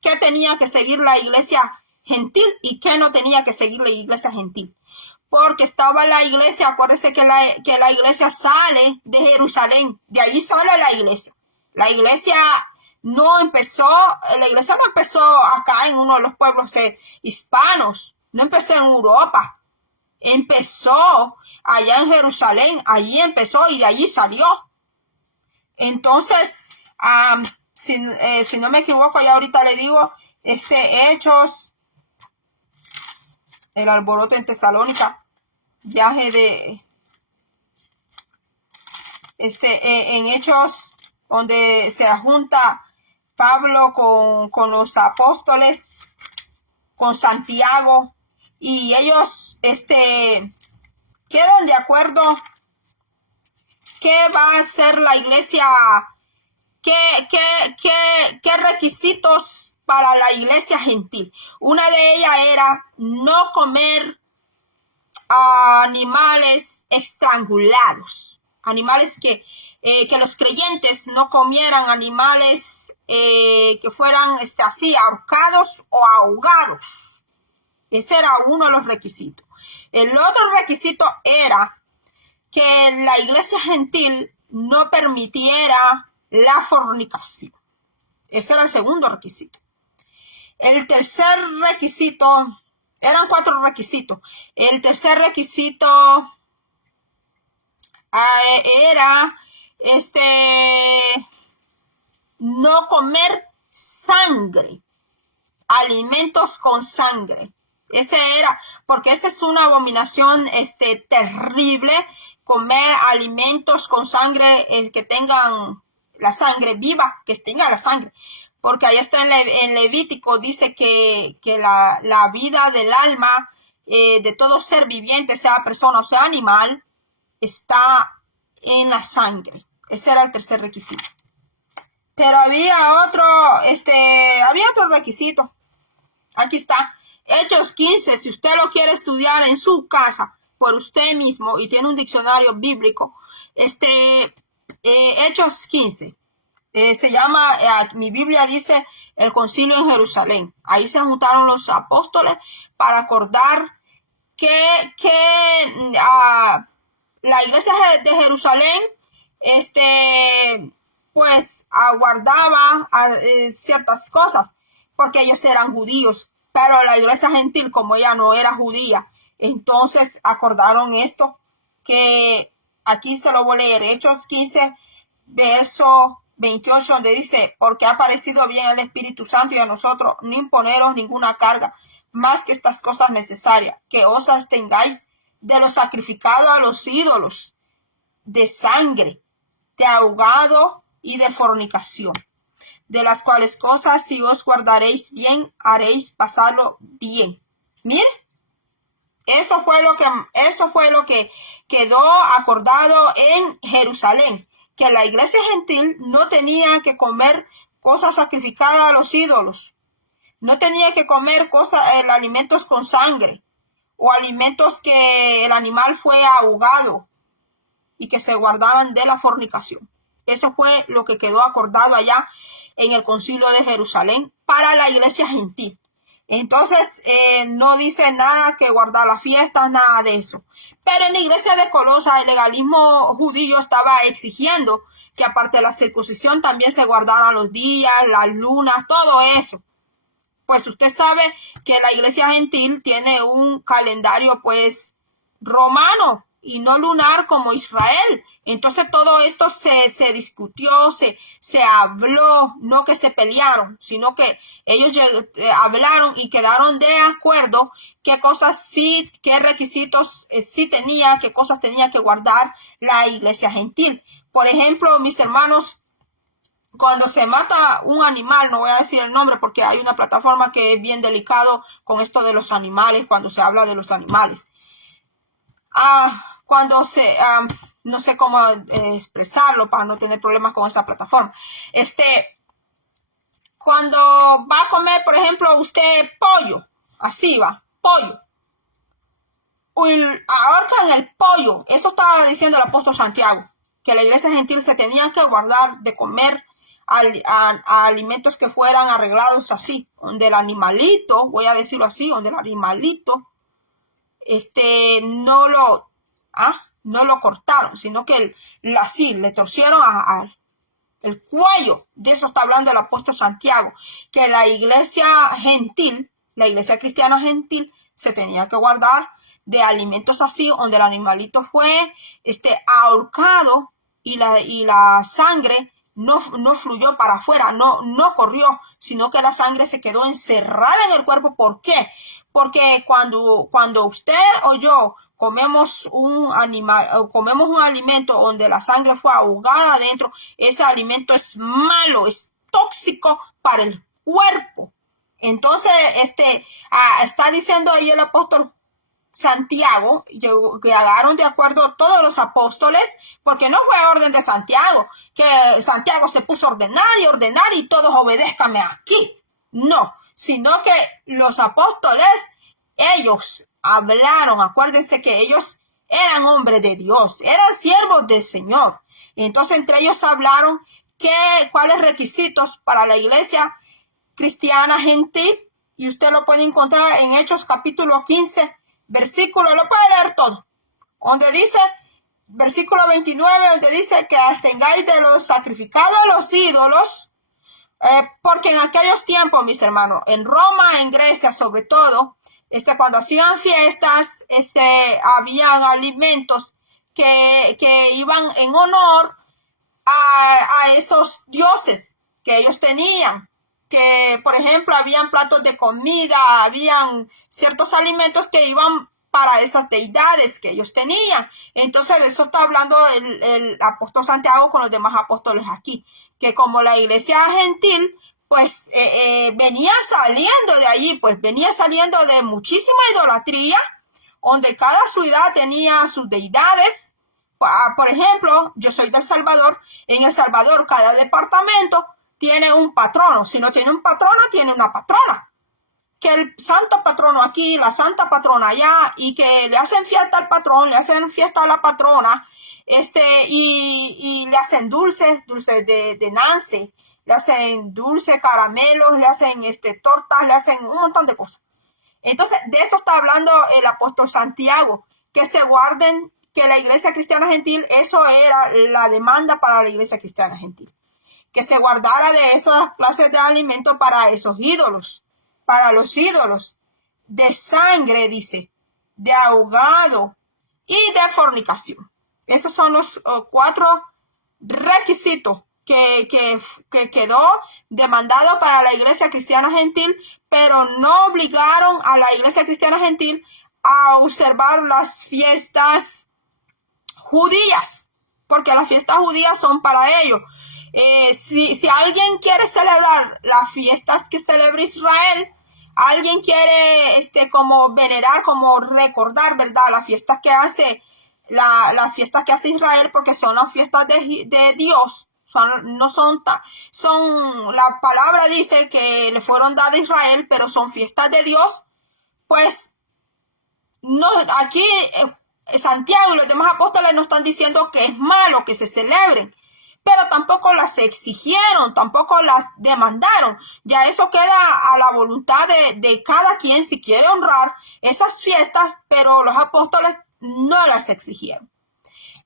qué tenía que seguir la iglesia gentil y qué no tenía que seguir la iglesia gentil. Porque estaba la iglesia, acuérdense que la iglesia sale de Jerusalén, de ahí sale la iglesia. La iglesia no empezó acá en uno de los pueblos hispanos, no empezó en Europa, empezó allá en Jerusalén, allí empezó y de allí salió. Entonces, si no me equivoco, ya ahorita le digo, Hechos, el alboroto en Tesalónica, viaje en Hechos, donde se junta Pablo con los apóstoles, con Santiago, y ellos quedan de acuerdo qué va a hacer la iglesia, qué requisitos para la iglesia gentil. Una de ellas era no comer animales estrangulados, animales que los creyentes no comieran animales que fueran así ahorcados o ahogados. Ese era uno de los requisitos. El otro requisito era que la iglesia gentil no permitiera la fornicación. Ese era el segundo requisito. El tercer requisito, eran 4 requisitos. El tercer requisito era no comer sangre, alimentos con sangre. Ese era, porque esa es una abominación terrible, comer alimentos con sangre que tengan la sangre viva, que tenga la sangre. Porque ahí está en Levítico, dice que la vida del alma de todo ser viviente, sea persona o sea animal, está en la sangre. Ese era el tercer requisito. Pero había otro requisito. Aquí está. Hechos 15, si usted lo quiere estudiar en su casa por usted mismo y tiene un diccionario bíblico, Hechos 15. Se llama, mi Biblia dice, el concilio en Jerusalén. Ahí se juntaron los apóstoles para acordar que la iglesia de Jerusalén, pues aguardaba ciertas cosas, porque ellos eran judíos, pero la iglesia gentil, como ella no era judía, entonces acordaron esto, que aquí se lo voy a leer, Hechos 15, verso 28, donde dice, porque ha parecido bien el Espíritu Santo y a nosotros no imponeros ninguna carga, más que estas cosas necesarias, que os abstengáis de lo sacrificado a los ídolos, de sangre, de ahogado y de fornicación, de las cuales cosas si os guardaréis bien, haréis pasarlo bien. Miren, eso fue lo que quedó acordado en Jerusalén, que la iglesia gentil no tenía que comer cosas sacrificadas a los ídolos, no tenía que comer alimentos con sangre, o alimentos que el animal fue ahogado, y que se guardaran de la fornicación. Eso fue lo que quedó acordado allá en el concilio de Jerusalén para la iglesia gentil. Entonces, no dice nada que guardar las fiestas, nada de eso. Pero en la iglesia de Colosas, el legalismo judío estaba exigiendo que aparte de la circuncisión también se guardaran los días, las lunas, todo eso. Pues usted sabe que la iglesia gentil tiene un calendario pues romano y no lunar como Israel. Entonces todo esto se discutió, se habló, no que se pelearon, sino que ellos hablaron y quedaron de acuerdo qué cosas sí, qué requisitos sí tenía, qué cosas tenía que guardar la iglesia gentil. Por ejemplo, mis hermanos, cuando se mata un animal, no voy a decir el nombre porque hay una plataforma que es bien delicado con esto de los animales, cuando se habla de los animales. Cuando no sé cómo expresarlo para no tener problemas con esa plataforma. Cuando va a comer, por ejemplo, usted pollo, así va, pollo. Ahorcan el pollo. Eso estaba diciendo el apóstol Santiago, que la iglesia gentil se tenía que guardar de comer a alimentos que fueran arreglados así, donde el animalito, voy a decirlo así, donde el animalito no lo cortaron, sino que así le torcieron el cuello. De eso está hablando el apóstol Santiago, que la iglesia gentil, la iglesia cristiana gentil, se tenía que guardar de alimentos así, donde el animalito fue ahorcado y la sangre no fluyó para afuera, no corrió, sino que la sangre se quedó encerrada en el cuerpo. ¿Por qué? Porque cuando usted o yo comemos un alimento donde la sangre fue ahogada adentro, ese alimento es malo, es tóxico para el cuerpo. Entonces, está diciendo ahí el apóstol Santiago, que hagan de acuerdo todos los apóstoles, porque no fue orden de Santiago, que Santiago se puso a ordenar y todos obedézcanme aquí. No, sino que los apóstoles, ellos hablaron, acuérdense que ellos eran hombres de Dios, eran siervos del Señor. Y entonces entre ellos hablaron cuáles requisitos para la iglesia cristiana gentil, y usted lo puede encontrar en Hechos capítulo 15, versículo, lo puede leer todo, donde dice, versículo 29, donde dice que abstengáis de los sacrificados a los ídolos, porque en aquellos tiempos, mis hermanos, en Roma, en Grecia sobre todo, cuando hacían fiestas, habían alimentos que iban en honor a esos dioses que ellos tenían, que por ejemplo habían platos de comida, habían ciertos alimentos que iban para esas deidades que ellos tenían. Entonces de eso está hablando el apóstol Santiago con los demás apóstoles aquí, que como la iglesia gentil pues venía saliendo de allí, pues venía saliendo de muchísima idolatría, donde cada ciudad tenía sus deidades. Por ejemplo, yo soy de El Salvador. En El Salvador cada departamento tiene un patrono. Si no tiene un patrono, tiene una patrona. Que el santo patrono aquí, la santa patrona allá, y que le hacen fiesta al patrón, le hacen fiesta a la patrona, y le hacen dulces de Nance, le hacen dulces, caramelos, le hacen tortas, le hacen un montón de cosas. Entonces, de eso está hablando el apóstol Santiago, que se guarden, que la iglesia cristiana gentil, eso era la demanda para la iglesia cristiana gentil, que se guardara de esas clases de alimentos para esos ídolos, para los ídolos, de sangre, dice, de ahogado y de fornicación. Esos son los 4 requisitos que quedó demandado para la iglesia cristiana gentil, pero no obligaron a la iglesia cristiana gentil a observar las fiestas judías, porque las fiestas judías son para ellos. Si alguien quiere celebrar las fiestas que celebra Israel, alguien quiere como venerar, como recordar, ¿verdad? Las fiestas que hace las fiestas que hace Israel, porque son las fiestas de Dios. La palabra dice que le fueron dadas a Israel, pero son fiestas de Dios. Pues no, aquí Santiago y los demás apóstoles no están diciendo que es malo que se celebren, pero tampoco las exigieron, tampoco las demandaron. Ya eso queda a la voluntad de cada quien si quiere honrar esas fiestas, pero los apóstoles no las exigieron.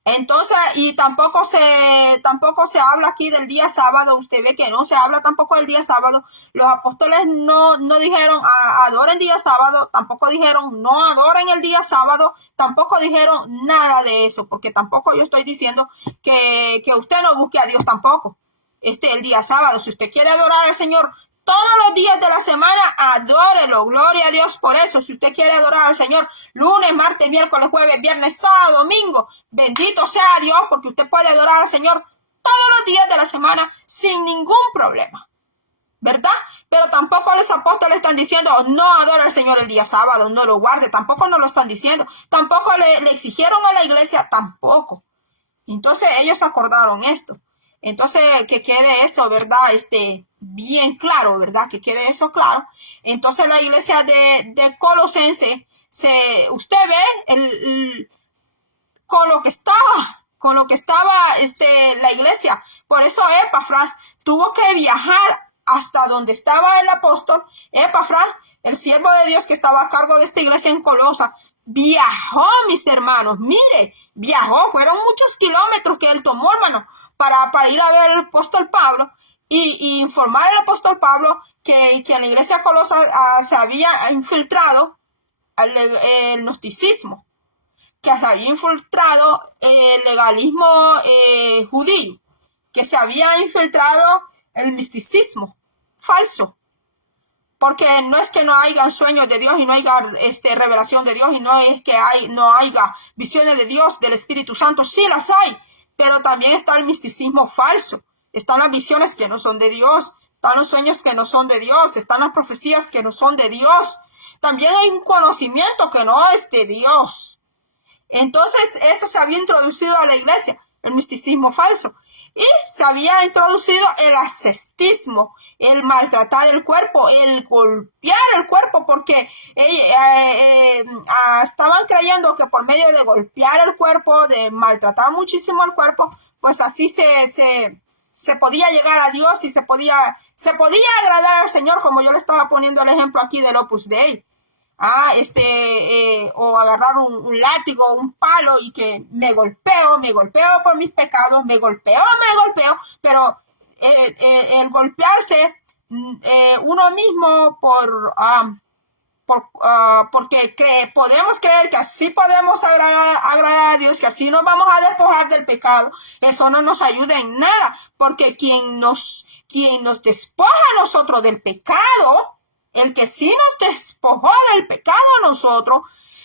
Entonces, y tampoco se habla aquí del día sábado. Usted ve que no se habla tampoco del día sábado. Los apóstoles no dijeron adoren día sábado, tampoco dijeron no adoren el día sábado, tampoco dijeron nada de eso, porque tampoco yo estoy diciendo que usted no busque a Dios tampoco. El día sábado, si usted quiere adorar al Señor todos los días de la semana, adórelo, gloria a Dios por eso. Si usted quiere adorar al Señor lunes, martes, miércoles, jueves, viernes, sábado, domingo, bendito sea Dios, porque usted puede adorar al Señor todos los días de la semana sin ningún problema, ¿verdad? Pero tampoco los apóstoles están diciendo no adora al Señor el día sábado, no lo guarde, tampoco no lo están diciendo, tampoco le exigieron a la iglesia, tampoco. Entonces ellos acordaron esto. Entonces, que quede eso, ¿verdad? Bien claro, ¿verdad? Que quede eso claro. Entonces, la iglesia de Colosense, usted ve con lo que estaba la iglesia. Por eso Epafras tuvo que viajar hasta donde estaba el apóstol. Epafras, el siervo de Dios que estaba a cargo de esta iglesia en Colosa, viajó, mis hermanos, mire, viajó, fueron muchos kilómetros que él tomó, hermano, para ir a ver al apóstol Pablo y informar al apóstol Pablo que en la iglesia de Colosa se había infiltrado el gnosticismo, que se había infiltrado el legalismo judío, que se había infiltrado el misticismo falso. Porque no es que no haya sueños de Dios y no haya revelación de Dios y no es que no haya visiones de Dios, del Espíritu Santo, sí las hay, pero también está el misticismo falso, están las visiones que no son de Dios, están los sueños que no son de Dios, están las profecías que no son de Dios, también hay un conocimiento que no es de Dios. Entonces eso se había introducido a la iglesia, el misticismo falso. Y se había introducido el ascetismo, el maltratar el cuerpo, el golpear el cuerpo, porque estaban creyendo que por medio de golpear el cuerpo, de maltratar muchísimo el cuerpo, pues así se podía llegar a Dios y se podía agradar al Señor, como yo le estaba poniendo el ejemplo aquí del Opus Dei. O agarrar un látigo, un palo y que me golpeo por mis pecados, me golpeo, pero el golpearse uno mismo porque podemos creer que así podemos agradar a Dios, que así nos vamos a despojar del pecado, eso no nos ayuda en nada, porque quien nos despoja a nosotros del pecado, el que sí nos despojó del pecado a nosotros,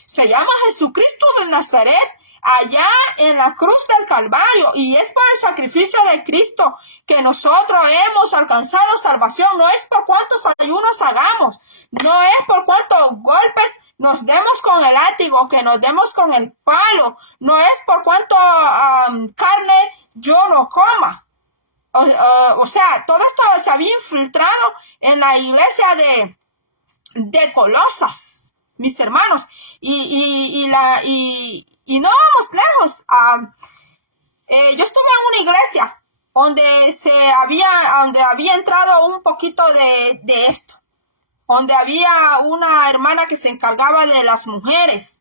se llama Jesucristo de Nazaret, allá en la cruz del Calvario, y es por el sacrificio de Cristo que nosotros hemos alcanzado salvación. No es por cuántos ayunos hagamos, no es por cuántos golpes nos demos con el látigo, que nos demos con el palo, no es por cuánto carne yo no coma. O sea, todo esto se había infiltrado en la iglesia de Colosas, mis hermanos, y no vamos lejos. Yo estuve en una iglesia donde había entrado un poquito de esto, donde había una hermana que se encargaba de las mujeres.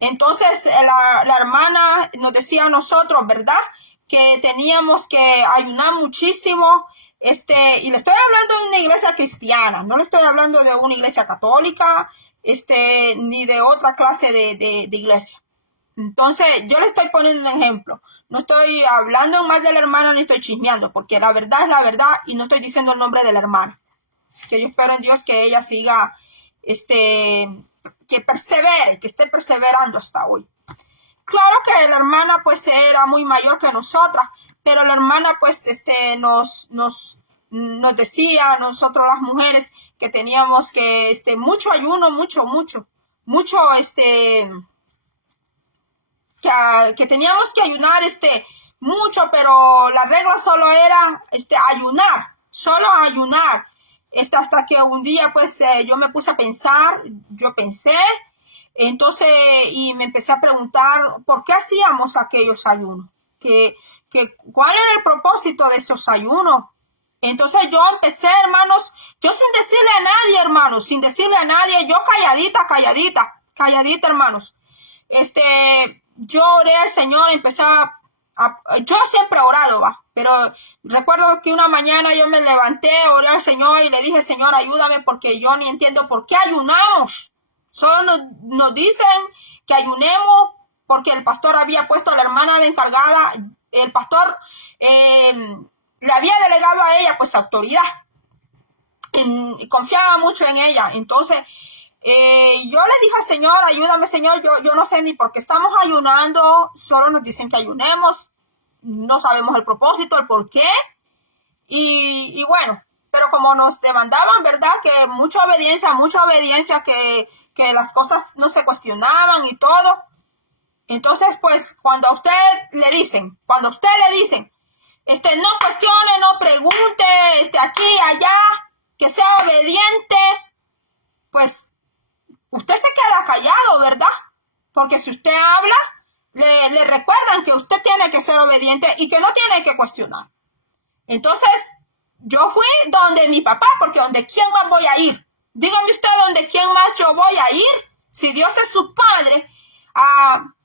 Entonces la hermana nos decía a nosotros, ¿verdad?, que teníamos que ayunar muchísimo, y le estoy hablando de una iglesia cristiana, no le estoy hablando de una iglesia católica, ni de otra clase de iglesia. Entonces, yo le estoy poniendo un ejemplo. No estoy hablando más de la hermana ni estoy chismeando, porque la verdad es la verdad y no estoy diciendo el nombre de la hermana. Que yo espero en Dios que ella siga, que persevere, que esté perseverando hasta hoy. Claro que la hermana pues era muy mayor que nosotras, pero la hermana pues nos decía a nosotros las mujeres que teníamos que mucho ayuno, mucho que teníamos que ayunar mucho, pero la regla solo era solo ayunar. Hasta que un día pues yo me puse a pensar, yo pensé, entonces, y me empecé a preguntar por qué hacíamos aquellos ayunos, cuál era el propósito de esos ayunos. Entonces yo empecé, hermanos, yo sin decirle a nadie, hermanos, yo calladita, hermanos. yo oré al Señor, empecé yo siempre he orado, va, pero recuerdo que una mañana yo me levanté, oré al Señor y le dije, Señor, ayúdame porque yo ni entiendo por qué ayunamos. Solo nos dicen que ayunemos porque el pastor había puesto a la hermana de encargada, el pastor le había delegado a ella pues autoridad y confiaba mucho en ella. Entonces yo le dije al Señor, ayúdame Señor, yo no sé ni por qué estamos ayunando, solo nos dicen que ayunemos, no sabemos el propósito, el por qué, y bueno, pero como nos demandaban, ¿verdad? Que mucha obediencia, que las cosas no se cuestionaban y todo. Entonces, pues, cuando a usted le dicen, no cuestione, no pregunte, aquí, allá, que sea obediente, pues, usted se queda callado, ¿verdad? Porque si usted habla, le recuerdan que usted tiene que ser obediente y que no tiene que cuestionar. Entonces, yo fui donde mi papá, porque donde quién más voy a ir. Dígame usted donde quién más yo voy a ir. Si Dios es su padre,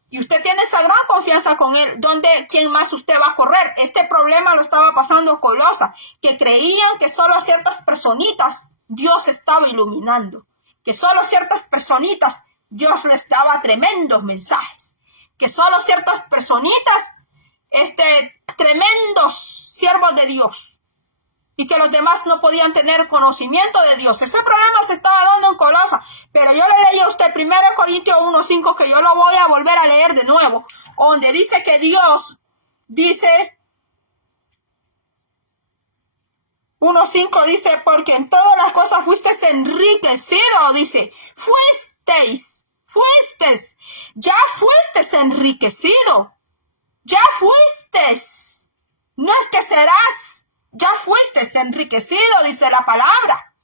y usted tiene esa gran confianza con él, ¿dónde quién más usted va a correr? Este problema lo estaba pasando Colosa, que creían que solo a ciertas personitas Dios estaba iluminando, que solo ciertas personitas Dios les daba tremendos mensajes, que solo ciertas personitas, tremendos siervos de Dios, y que los demás no podían tener conocimiento de Dios. Ese problema se estaba dando en Colosa, pero yo le leí a usted 1 Corintios 1:5, que yo lo voy a volver a leer de nuevo, donde dice que Dios dice, 1:5 dice, porque en todas las cosas fuisteis enriquecido, dice, ya fuisteis enriquecido, ya fuisteis, no es que serás, ya fuiste enriquecido, dice la palabra,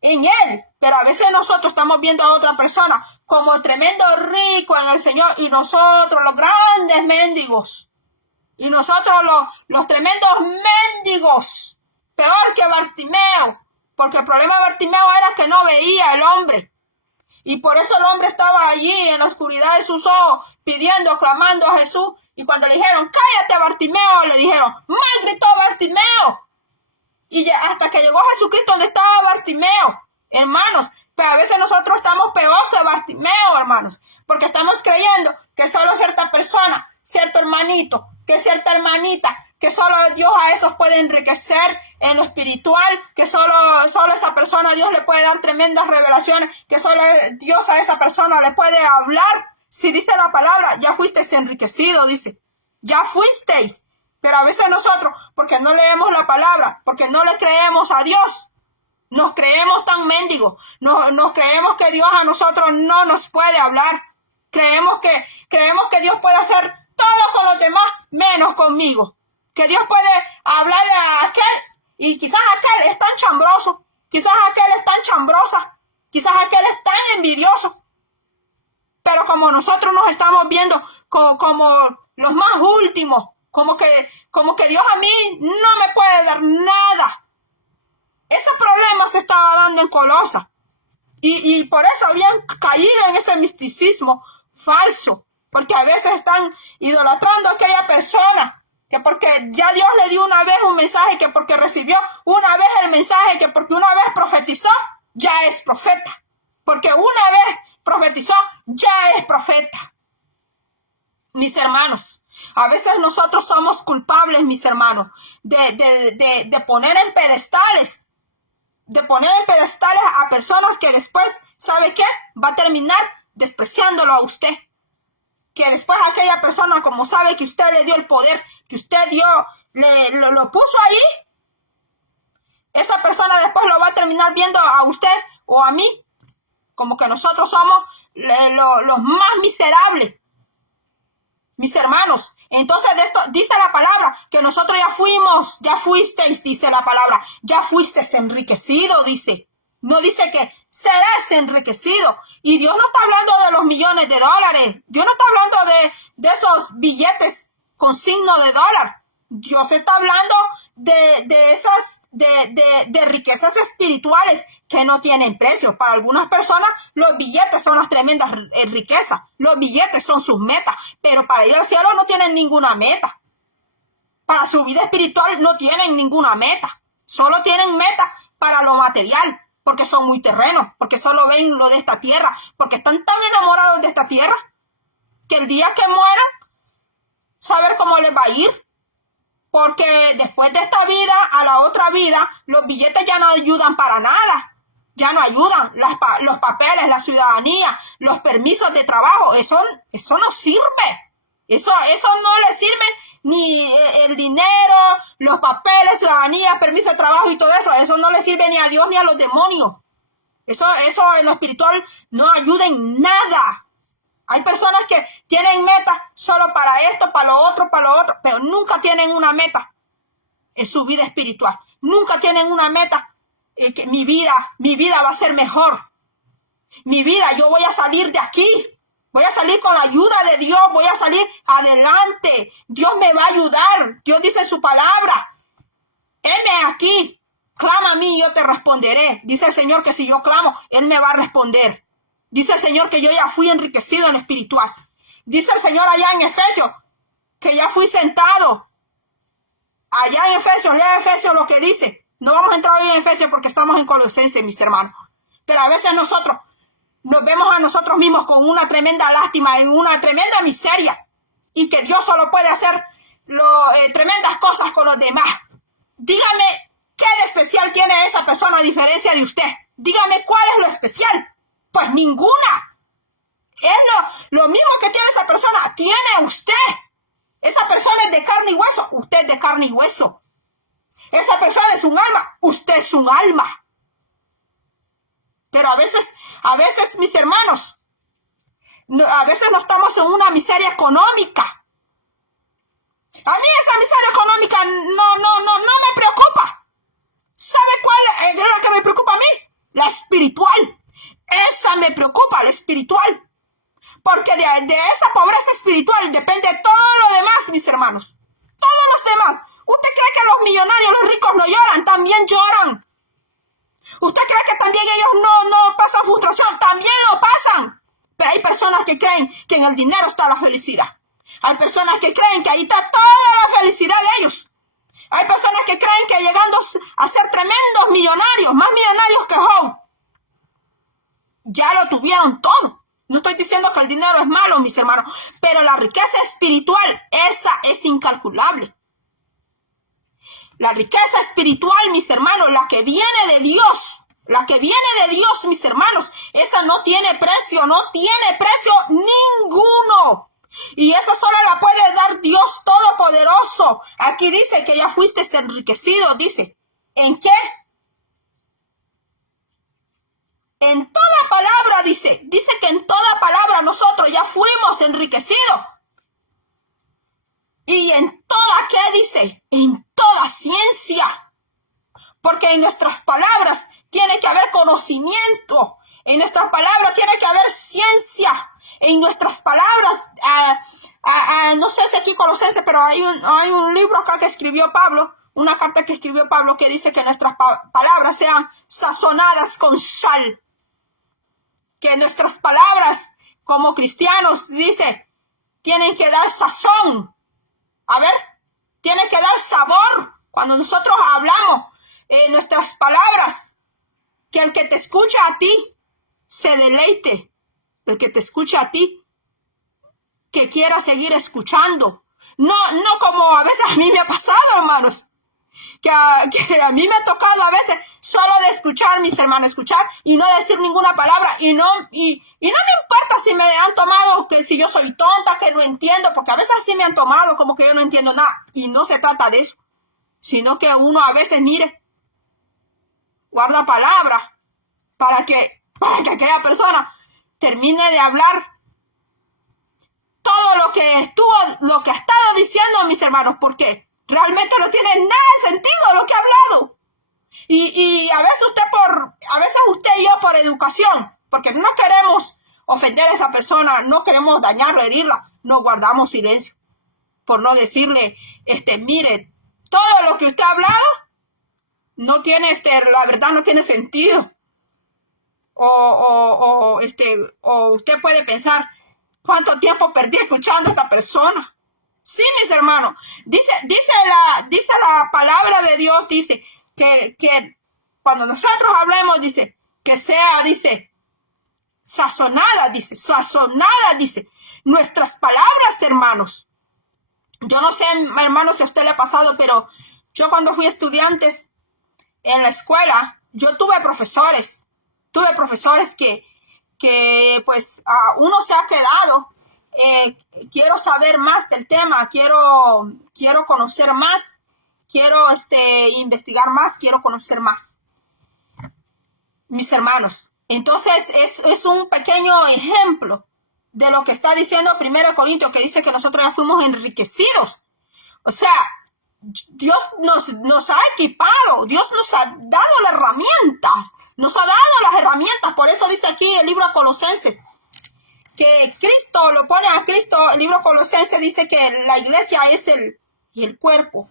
en él. Pero a veces nosotros estamos viendo a otra persona como tremendo rico en el Señor, y nosotros los grandes mendigos, y nosotros los tremendos mendigos, peor que Bartimeo, porque el problema de Bartimeo era que no veía el hombre, y por eso el hombre estaba allí en la oscuridad de sus ojos, pidiendo, clamando a Jesús. Y cuando le dijeron, cállate Bartimeo, le dijeron, más gritó Bartimeo. Y ya hasta que llegó Jesucristo donde estaba Bartimeo, hermanos. Pero a veces nosotros estamos peor que Bartimeo, hermanos, porque estamos creyendo que solo cierta persona, cierto hermanito, que cierta hermanita, que solo Dios a esos puede enriquecer en lo espiritual, que solo esa persona Dios le puede dar tremendas revelaciones, que solo Dios a esa persona le puede hablar. Si dice la palabra, ya fuisteis enriquecido, dice, ya fuisteis. Pero a veces nosotros, porque no leemos la palabra, porque no le creemos a Dios, nos creemos tan mendigos, nos creemos que Dios a nosotros no nos puede hablar, creemos que Dios puede hacer todo con los demás, menos conmigo, que Dios puede hablarle a aquel, y quizás aquel es tan chambroso, quizás aquel es tan chambrosa, quizás aquel es tan envidioso. Pero como nosotros nos estamos viendo como los más últimos, como que Dios a mí no me puede dar nada. Ese problema se estaba dando en Colosa. Y por eso habían caído en ese misticismo falso. Porque a veces están idolatrando a aquella persona, que porque ya Dios le dio una vez un mensaje, que porque recibió una vez el mensaje, que porque una vez profetizó, ya es profeta. Porque una vez profetizó, ya es profeta. Mis hermanos, a veces nosotros somos culpables, mis hermanos, de poner en pedestales, a personas que después, ¿sabe qué? Va a terminar despreciándolo a usted. Que después aquella persona, como sabe que usted le dio el poder, que usted lo puso ahí, esa persona después lo va a terminar viendo a usted o a mí como que nosotros somos los más miserables, mis hermanos. Entonces de esto dice la palabra, que nosotros ya fuisteis, dice la palabra, ya fuisteis enriquecido, dice. No dice que serás enriquecido. Y Dios no está hablando de los millones de dólares. Dios no está hablando de esos billetes con signo de dólar. Dios está hablando de esas, de riquezas espirituales que no tienen precio. Para algunas personas los billetes son las tremendas riquezas. Los billetes son sus metas, pero para ir al cielo no tienen ninguna meta. Para su vida espiritual no tienen ninguna meta. Solo tienen meta para lo material, porque son muy terrenos, porque solo ven lo de esta tierra, porque están tan enamorados de esta tierra que el día que mueran, saber cómo les va a ir. Porque después de esta vida a la otra vida, los billetes ya no ayudan para nada. Ya no ayudan. Los papeles, la ciudadanía, los permisos de trabajo, eso no sirve. Eso no le sirve ni el dinero, los papeles, ciudadanía, permiso de trabajo y todo eso. Eso no le sirve ni a Dios ni a los demonios. Eso en lo espiritual no ayuda en nada. Hay personas que tienen metas solo para esto, para lo otro, pero nunca tienen una meta en su vida espiritual. Nunca tienen una meta que mi vida va a ser mejor. Mi vida, yo voy a salir de aquí. Voy a salir con la ayuda de Dios. Voy a salir adelante. Dios me va a ayudar. Dios dice en su palabra. Heme aquí. Clama a mí y yo te responderé. Dice el Señor que si yo clamo, Él me va a responder. Dice el Señor que yo ya fui enriquecido en lo espiritual. Dice el Señor allá en Efesios que ya fui sentado. Allá en Efesios, lea Efesios lo que dice. No vamos a entrar hoy en Efesios porque estamos en Colosenses, mis hermanos. Pero a veces nosotros nos vemos a nosotros mismos con una tremenda lástima, en una tremenda miseria. Y que Dios solo puede hacer tremendas cosas con los demás. Dígame, ¿qué de especial tiene esa persona a diferencia de usted? Dígame, ¿cuál es lo especial? Pues ninguna. Es lo mismo que tiene esa persona, tiene usted. Esa persona es de carne y hueso, usted es de carne y hueso. Esa persona es un alma, usted es un alma. Pero a veces, mis hermanos, a veces no estamos en una miseria económica. A mí esa miseria económica no me preocupa. ¿Sabe cuál es la que me preocupa a mí? La espiritual. Esa me preocupa, la espiritual. Porque de esa pobreza espiritual depende todo lo demás, mis hermanos. Todos los demás. ¿Usted cree que los millonarios, los ricos no lloran? También lloran. ¿Usted cree que también ellos no pasan frustración? También lo pasan. Pero hay personas que creen que en el dinero está la felicidad. Hay personas que creen que ahí está toda la felicidad de ellos. Hay personas que creen que llegando a ser tremendos millonarios, más millonarios que Job, ya lo tuvieron todo. No estoy diciendo que el dinero es malo, mis hermanos, pero la riqueza espiritual, esa es incalculable. La riqueza espiritual, mis hermanos, la que viene de Dios, mis hermanos, esa no tiene precio ninguno. Y esa solo la puede dar Dios Todopoderoso. Aquí dice que ya fuiste enriquecido, dice. ¿En qué? En toda palabra, dice que en toda palabra nosotros ya fuimos enriquecidos. ¿Y en toda qué dice? En toda ciencia. Porque en nuestras palabras tiene que haber conocimiento. En nuestras palabras tiene que haber ciencia. En nuestras palabras, no sé si aquí Colosenses, pero hay un libro acá que escribió Pablo, una carta que escribió Pablo que dice que nuestras palabras sean sazonadas con sal. Que nuestras palabras como cristianos, dice, tienen que dar sazón. A ver, tienen que dar sabor. Cuando nosotros hablamos nuestras palabras, que el que te escucha a ti se deleite. El que te escucha a ti, que quiera seguir escuchando. No como a veces a mí me ha pasado, hermanos. Que a mí me ha tocado a veces solo de escuchar, mis hermanos, escuchar y no decir ninguna palabra. Y no me importa si me han tomado, que si yo soy tonta, que no entiendo, porque a veces sí me han tomado como que yo no entiendo nada. Y no se trata de eso, sino que uno a veces, mire, guarda palabra para que aquella persona termine de hablar todo lo que ha estado diciendo, mis hermanos, porque realmente no tiene nada de sentido lo que ha hablado. Y a veces usted y yo por educación, porque no queremos ofender a esa persona, no queremos dañarla, herirla, nos guardamos silencio. por no decirle, mire, todo lo que usted ha hablado no tiene, la verdad no tiene sentido. O usted puede pensar, ¿cuánto tiempo perdí escuchando a esta persona? Sí, mis hermanos, dice la palabra de Dios, dice que cuando nosotros hablemos, dice, que sea, dice, sazonada, dice, nuestras palabras, hermanos. Yo no sé, hermanos, si a usted le ha pasado, pero yo cuando fui estudiante en la escuela, yo tuve profesores que pues uno se ha quedado, quiero saber más del tema, quiero conocer más, quiero investigar más, quiero conocer más, mis hermanos. Entonces es un pequeño ejemplo de lo que está diciendo 1 Corintios, que dice que nosotros ya fuimos enriquecidos. O sea, Dios nos ha equipado, Dios nos ha dado las herramientas, por eso dice aquí el libro de Colosenses, que Cristo, lo pone a Cristo, el libro de Colosenses dice que la iglesia es el cuerpo,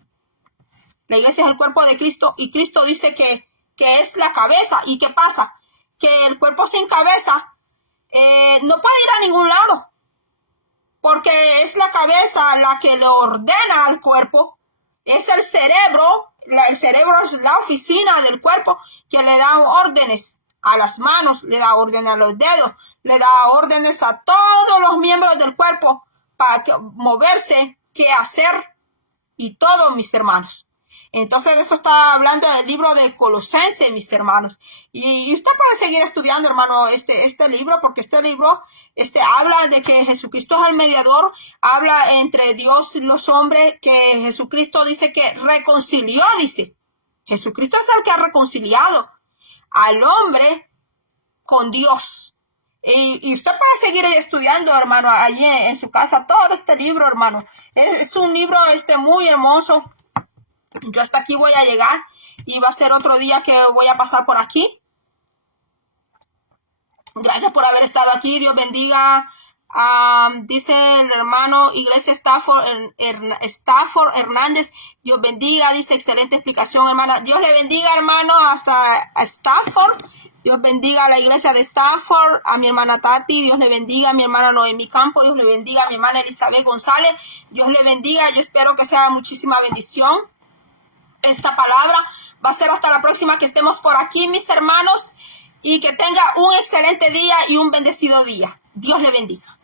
la iglesia es el cuerpo de Cristo, y Cristo dice que es la cabeza. ¿Y qué pasa? Que el cuerpo sin cabeza no puede ir a ningún lado, porque es la cabeza la que le ordena al cuerpo. Es el cerebro es la oficina del cuerpo que le da órdenes a las manos, le da órdenes a los dedos, le da órdenes a todos los miembros del cuerpo para moverse, qué hacer y todo, mis hermanos. Entonces eso está hablando del libro de Colosenses, mis hermanos. Y usted puede seguir estudiando, hermano, este libro, porque este libro habla de que Jesucristo es el mediador, habla entre Dios y los hombres, que Jesucristo dice que reconcilió, dice. Jesucristo es el que ha reconciliado al hombre con Dios. Y usted puede seguir estudiando, hermano, allí en su casa, todo este libro, hermano. Es un libro muy hermoso. Yo hasta aquí voy a llegar y va a ser otro día que voy a pasar por aquí. Gracias por haber estado aquí. Dios bendiga. Dice el hermano Iglesia Stafford Hernández. Dios bendiga. Dice excelente explicación, hermana. Dios le bendiga, hermano, hasta Stafford. Dios bendiga a la iglesia de Stafford, a mi hermana Tati, Dios le bendiga, a mi hermana Noemi Campo, Dios le bendiga, a mi hermana Elizabeth González, Dios le bendiga. Yo espero que sea muchísima bendición esta palabra. Va a ser hasta la próxima que estemos por aquí, mis hermanos, y que tenga un excelente día y un bendecido día. Dios le bendiga.